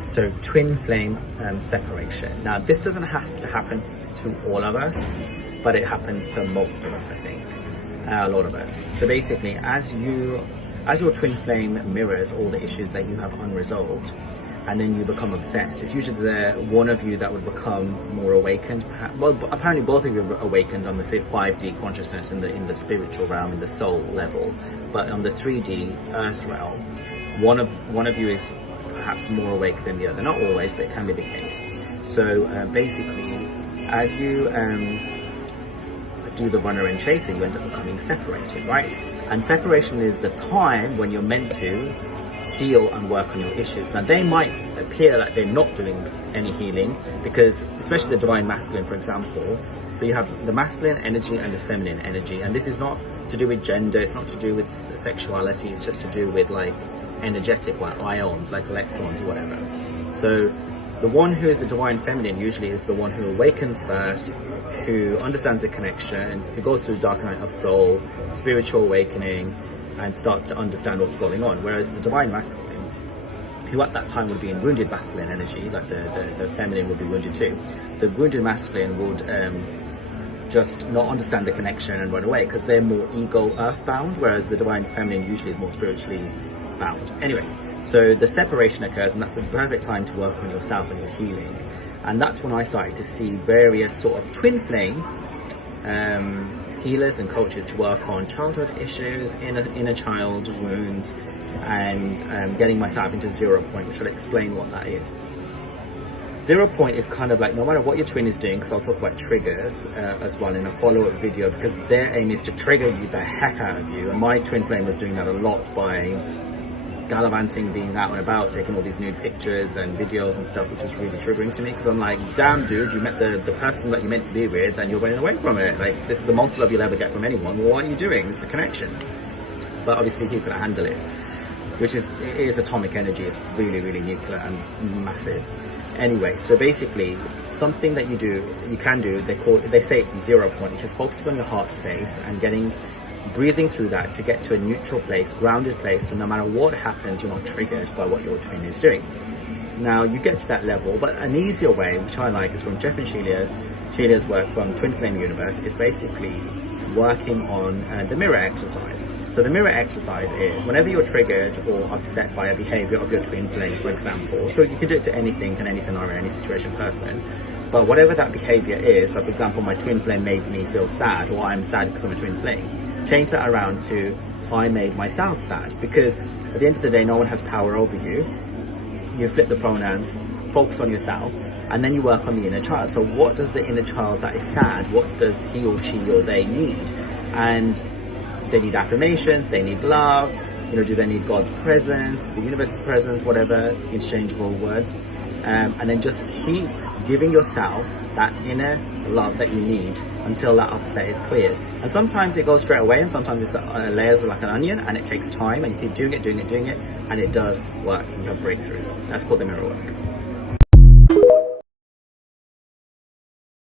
So twin flame separation. Now this doesn't have to happen to all of us, but it happens to most of us, I think, a lot of us. So basically, as your twin flame mirrors all the issues that you have unresolved, and then you become obsessed, it's usually the one of you that would become more awakened, perhaps. Well, apparently both of you are awakened on the 5D consciousness in the spiritual realm, in the soul level, but on the 3D earth realm, one of you is perhaps more awake than the other. Not always, but it can be the case. So basically, as you do the runner and chaser, you end up becoming separated, right? And separation is the time when you're meant to heal and work on your issues. Now they might appear like they're not doing any healing, because especially the divine masculine, for example, so you have the masculine energy and the feminine energy, and this is not to do with gender, it's not to do with sexuality, it's just to do with like energetic, like ions, like electrons or whatever. So the one who is the divine feminine usually is the one who awakens first, who understands the connection, who goes through the dark night of soul, spiritual awakening, and starts to understand what's going on. Whereas the divine masculine, who at that time would be in wounded masculine energy, like the feminine would be wounded too, the wounded masculine would just not understand the connection and run away, because they're more ego earthbound, whereas the divine feminine usually is more spiritually bound. Anyway, so the separation occurs, and that's the perfect time to work on yourself and your healing. And that's when I started to see various sort of twin flame healers and coaches to work on childhood issues, inner child wounds, and getting myself into 0 point, which I'll explain what that is. 0 point is kind of like, no matter what your twin is doing, because I'll talk about triggers as well in a follow-up video, because their aim is to trigger you the heck out of you. And my twin flame was doing that a lot by gallivanting, being out and about, taking all these nude pictures and videos and stuff, which was really triggering to me, because I'm like, damn dude, you met the person that you meant to be with and you're running away from it. Like, this is the most love you'll ever get from anyone. Well, what are you doing? It's a connection. But obviously he couldn't handle it, which is, it is atomic energy. It's really, really nuclear and massive. Anyway, so basically something that you can do, they say it's 0 point, which is focusing on your heart space and breathing through that to get to a neutral place, grounded place, so no matter what happens, you're not triggered by what your twin is doing. Now, you get to that level, but an easier way, which I like, is from Jeff and Sheila's work from Twin Flame Universe, is basically working on the mirror exercise. So the mirror exercise is, whenever you're triggered or upset by a behavior of your twin flame, for example, you can do it to anything, in any scenario, any situation, person, but whatever that behavior is, so for example, my twin flame made me feel sad, or I'm sad because I'm a twin flame, change that around to, I made myself sad, because at the end of the day, no one has power over you. You flip the pronouns, focus on yourself, and then you work on the inner child. So what does the inner child that is sad, what does he or she or they need? And they need affirmations, they need love, do they need God's presence, the universe's presence, whatever, interchangeable words. And then just keep giving yourself that inner love that you need until that upset is cleared. And sometimes it goes straight away, and sometimes it's layers like an onion, and it takes time, and you keep doing it, and it does work. You have breakthroughs. That's called the mirror work.